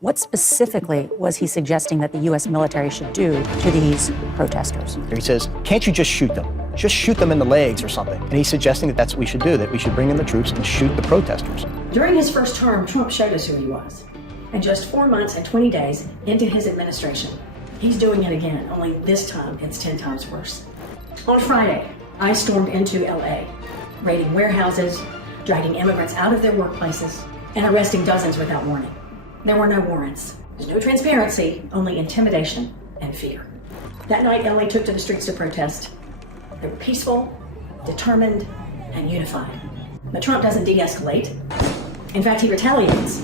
What specifically was he suggesting that the U.S. military should do to these protesters? He says, can't you just shoot them? Just shoot them in the legs or something. And he's suggesting that that's what we should do, that we should bring in the troops and shoot the protesters. During his first term, Trump showed us who he was. And just 4 months and 20 days into his administration, he's doing it again, only this time it's 10 times worse. On Friday, I stormed into LA, raiding warehouses, dragging immigrants out of their workplaces, and arresting dozens without warning. There were no warrants. There's no transparency, only intimidation and fear. That night, LA took to the streets to protest. They were peaceful, determined, and unified. But Trump doesn't de-escalate. In fact, he retaliates.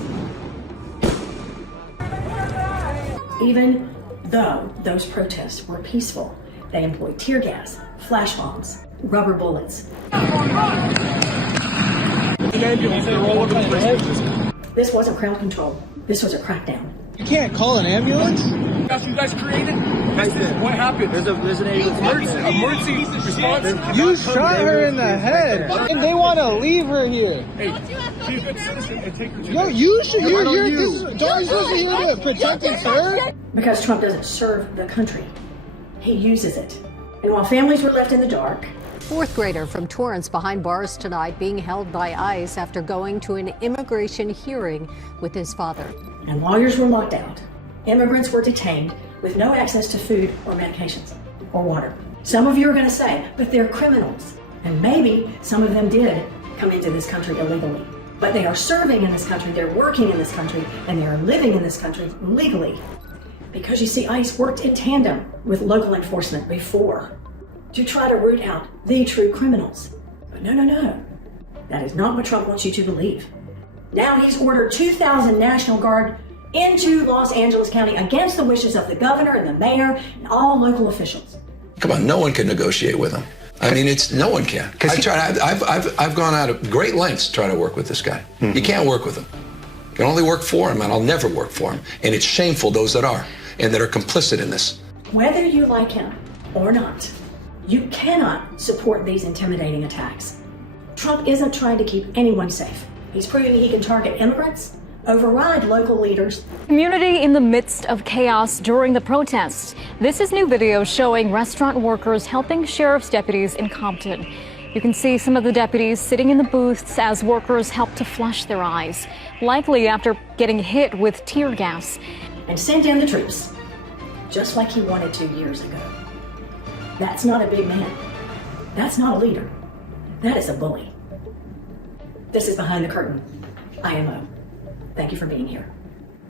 Even though those protests were peaceful, they employed tear gas, flash bombs, rubber bullets. This wasn't crowd control. This was a crackdown. You can't call an ambulance? That's you guys created? What happened? There's an emergency response. You shot her in the head, and they want to leave her here. Hey, be a good citizen and take the Yo, you should. Don't you supposed to here to protect and serve? Because Trump doesn't serve the country. He uses it. And while families were left in the dark, Fourth grader from Torrance behind bars tonight being held by ICE after going to an immigration hearing with his father. And lawyers were locked out. Immigrants were detained with no access to food or medications or water. Some of you are going to say, but they're criminals. And maybe some of them did come into this country illegally. But they are serving in this country, they're working in this country, and they are living in this country legally. Because you see, ICE worked in tandem with local enforcement before to try to root out the true criminals. But no. That is not what Trump wants you to believe. Now he's ordered 2,000 National Guard into Los Angeles County against the wishes of the governor and the mayor and all local officials. Come on, no one can negotiate with him. I mean, no one can. I've gone out of great lengths to try to work with this guy. You can't work with him. You can only work for him, and I'll never work for him. And it's shameful, those that are, and that are complicit in this. Whether you like him or not, you cannot support these intimidating attacks. Trump isn't trying to keep anyone safe. He's proving he can target immigrants, override local leaders. Community in the midst of chaos during the protests. This is new video showing restaurant workers helping sheriff's deputies in Compton. You can see some of the deputies sitting in the booths as workers help to flush their eyes, likely after getting hit with tear gas. And sent in the troops, just like he wanted to years ago. That's not a big man. That's not a leader. That is a bully. This is Behind the Curtain, IMO. Thank you for being here.